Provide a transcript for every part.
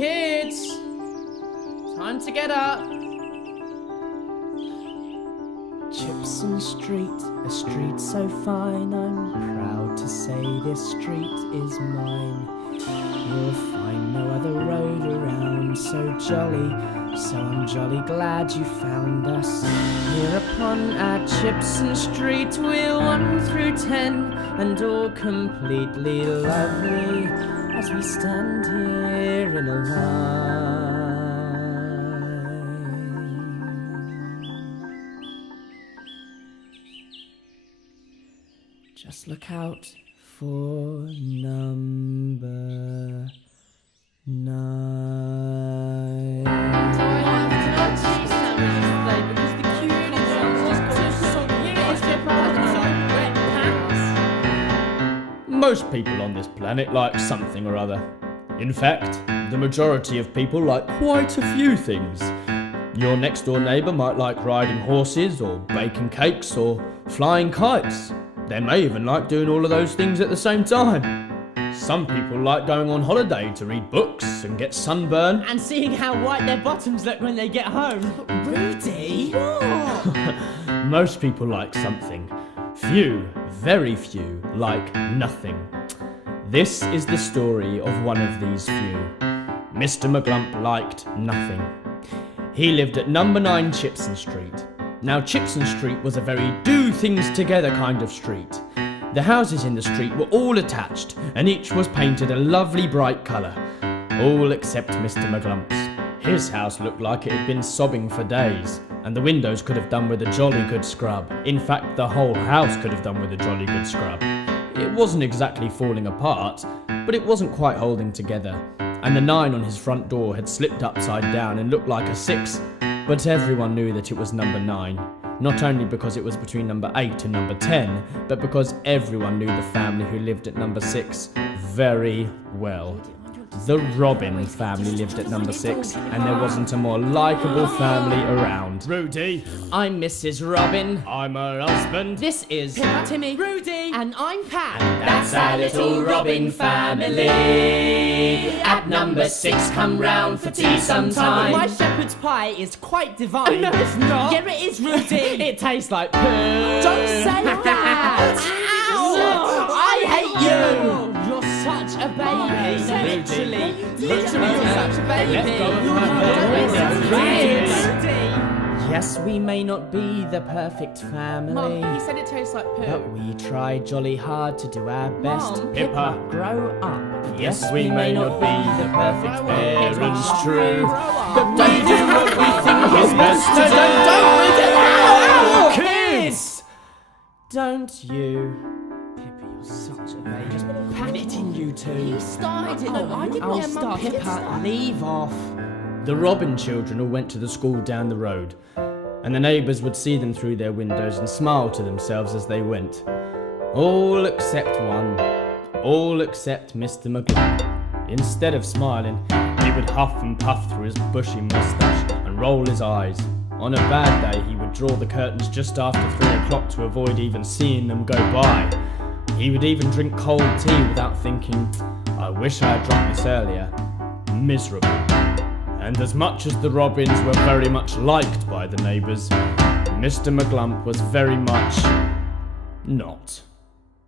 Kids! Time to get up. Chipson Street, a street so fine, I'm proud to say this street is mine. You'll find no other road around so jolly, so I'm jolly glad you found us. Here upon our Chipson Street, we're 1 through 10, and all completely lovely, as we stand here in a line. Just look out for number 9. Most people on this planet like something or other. In fact, the majority of people like quite a few things. Your next door neighbour might like riding horses, or baking cakes, or flying kites. They may even like doing all of those things at the same time. Some people like going on holiday to read books and get sunburn. And seeing how white their bottoms look when they get home. Rudy? Most people like something. Few, very few, like nothing. This is the story of one of these few. Mr Maglump liked nothing. He lived at number 9 Chipson Street. Now Chipson Street was a very do things together kind of street. The houses in the street were all attached, and each was painted a lovely bright colour. All except Mr Maglump's. His house looked like it had been sobbing for days, and the windows could have done with a jolly good scrub. In fact, the whole house could have done with a jolly good scrub. It wasn't exactly falling apart, but it wasn't quite holding together, and the 9 on his front door had slipped upside down and looked like a 6, but everyone knew that it was number 9. Not only because it was between number 8 and number 10, but because everyone knew the family who lived at number 6 very well. The Robin family lived at number 6, and there wasn't a more likeable family around. Rudy. I'm Mrs. Robin. I'm her husband. This is Timmy. Rudy. And I'm Pat. That's our little Robin family. At number 6, come round for tea sometime. My shepherd's pie is quite divine. No, it's not. Yeah, it is, Rudy. It tastes like poo. Don't say that. Ow! I hate you. You're such a baby. Literally. You're such a baby. Let's go with Yes, we may not be the perfect family, Mum, he said it tastes like poo. but we try jolly hard to do our best. Mum. Pippa. Grow up. Yes, we may not be the perfect parents, true, but we do what we think is best to do. Don't Kids! Don't you? Pippa, you're such a baby. Pat it in, you two. He started it. No, I didn't. I'll Yeah, Mum, start. Pippa, leave off. The Robin children all went to the school down the road, and the neighbours would see them through their windows and smile to themselves as they went. All except one. All except Mr Maglump. Instead of smiling, he would huff and puff through his bushy moustache and roll his eyes. On a bad day, he would draw the curtains just after 3 o'clock to avoid even seeing them go by. He would even drink cold tea without thinking, I wish I had drunk this earlier. Miserable. And as much as the Robins were very much liked by the neighbours, Mr Maglump was very much not.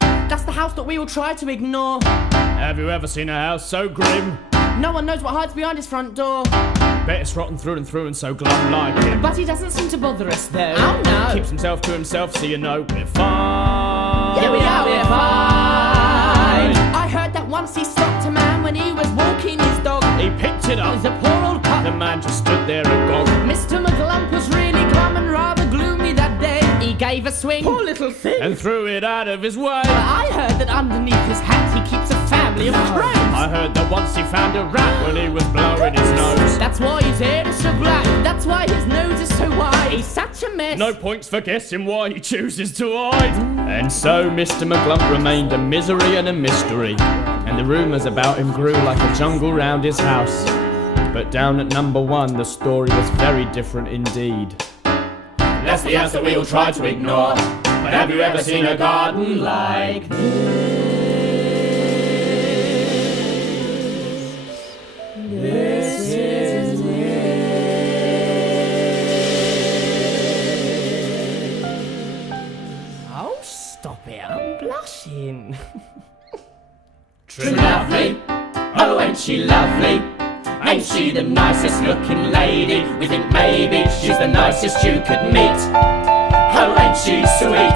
That's the house that we all try to ignore. Have you ever seen a house so grim? No one knows what hides behind his front door. Bet it's rotten through and through and so glum like him. But he doesn't seem to bother us though. Oh no. Keeps himself to himself, so you know we're fine. Yeah, we are, we're fine. I heard that once he stopped a man when he was walking his dog. He picked it It up. was a poor old pup. The man just stood there agog. Mr Maglump was really glum and rather gloomy that day. He gave a swing. Poor little thing. And threw it out of his way. I heard that underneath his hat he keeps a family of crows. I heard that once he found a rat when he was blowing his nose. That's why his hair is so black. That's why his nose is so wide. He's such a mess. No points for guessing why he chooses to hide. And so Mr Maglump remained a misery and a mystery, and the rumours about him grew like a jungle round his house. But down at number 1 the story was very different indeed. That's the house that we all try to ignore. But have you ever seen a garden like this? Mr Lovely, oh ain't she lovely? Ain't she the nicest looking lady? We think maybe she's the nicest you could meet. Oh ain't she sweet?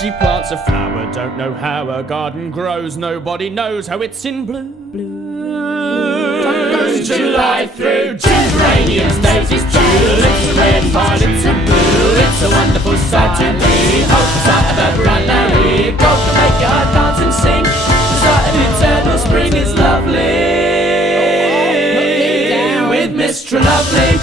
She plants a flower, don't know how her garden grows. Nobody knows how it's in bloom. Goes July through June, geraniums, daisies, tulips, red, violets and blue. It's a wonderful sight to behold, the sight of a bright Larry. Gold can make your heart dance and sing. The sight of eternal spring is lovely. With Mr Lovely.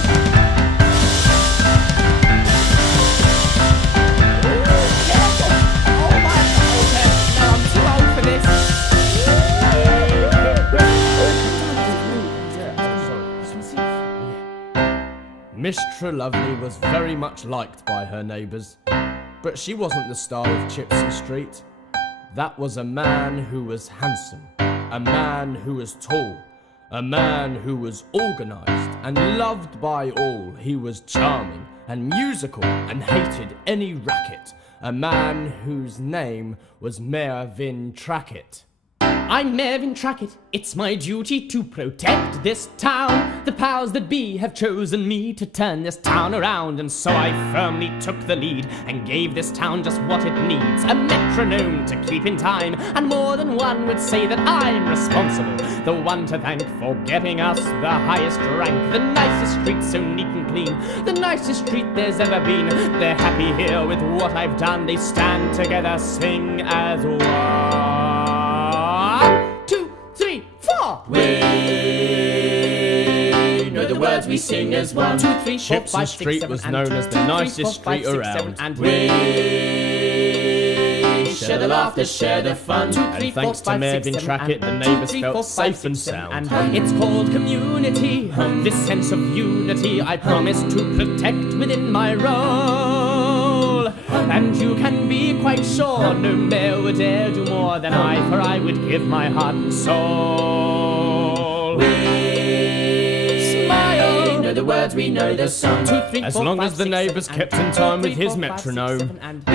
Mr Lovely was very much liked by her neighbours, but she wasn't the star of Chipson Street. That was a man who was handsome, a man who was tall, a man who was organised and loved by all. He was charming and musical and hated any racket, a man whose name was Mervyn Trackett. I'm Mervyn Trackett, it's my duty to protect this town. The powers that be have chosen me to turn this town around, and so I firmly took the lead and gave this town just what it needs. A metronome to keep in time, and more than one would say that I'm responsible, the one to thank for getting us the highest rank. The nicest street so neat and clean, the nicest street there's ever been. They're happy here with what I've done, they stand together, sing as one. 2, 3, 4. We know the words we sing as 1, 2, 3, 4, Chipson 5, 6, Street 7, was and known 2, as the 2, 3, nicest 4, 5, street 6, 7, around. and we share the laughter, share the fun. 2, 3, And 4, thanks to 5, 6, Mervyn 7, Trackett, the and neighbours 2, 3, felt 4, 5, safe 6, and 7, sound. and It's called community, this sense of unity I promise to protect within my role. And you can be quite sure no male would dare do more than I, for I would give my heart and soul. Smile. We know the words, we know the song. 2, 3, 4, As long 5, as the 6, neighbours 7, kept and in time 2, with 3, his 4, 5, 6, metronome. 7, and we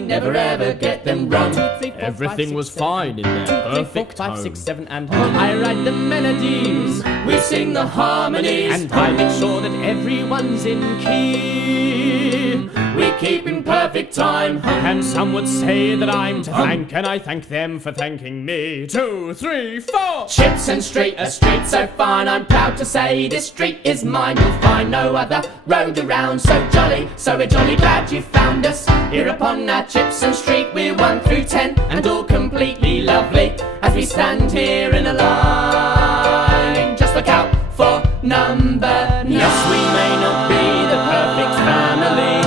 never ever get them wrong. 2, 3, 4, Everything 5, 6, was 7, fine in their 2, 3, 4, perfect 5, 6, tone. 7, and I write the melodies, we sing the harmonies, And I make sure that everyone's in key. we keep in perfect time. And some would say that I'm to thank, and I thank them for thanking me. 2, 3, 4. Chipson Street, a street so fine, I'm proud to say this street is mine. You'll find no other road around so jolly, so we're jolly glad you found us. Here upon our Chipson Street, we're 1 through 10, and all completely lovely, as we stand here in a line. Just look out for number 9. Yes, we may not be the perfect family,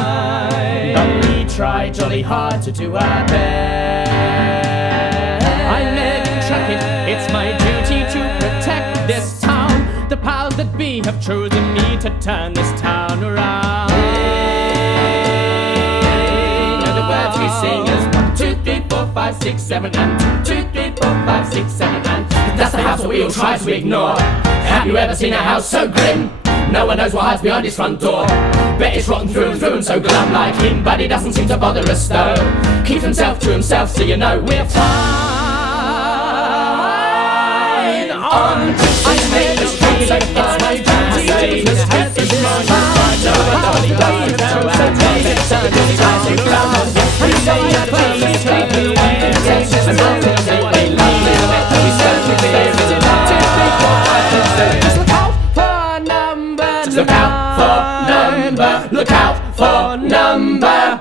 but we try jolly hard to do our best. I'm Mervyn Trackett, it's my duty to protect this town. The powers that be have chosen me to turn this town around. Know the words we sing as 1, 2, 3, 4, 5, 6, 7, and 2, 3, 4, 5, 6, 7, and that's the house that we all try to ignore. Have you ever seen a house so grim? No one knows what hides behind his front door. Bet it's rotten through and through and so glum like him, but he doesn't seem to bother us though. Keeps himself to himself, so you know we're fine. On I made the street, so it's my duty to say this house is mine. No one knows the way to go out, so take it, so it's rising from us. We say that we speak the way, and nothing say they love me, we stand together, 2, 3, 4, 5, 6, 7. Just look out for number Just look out for number, look out for number.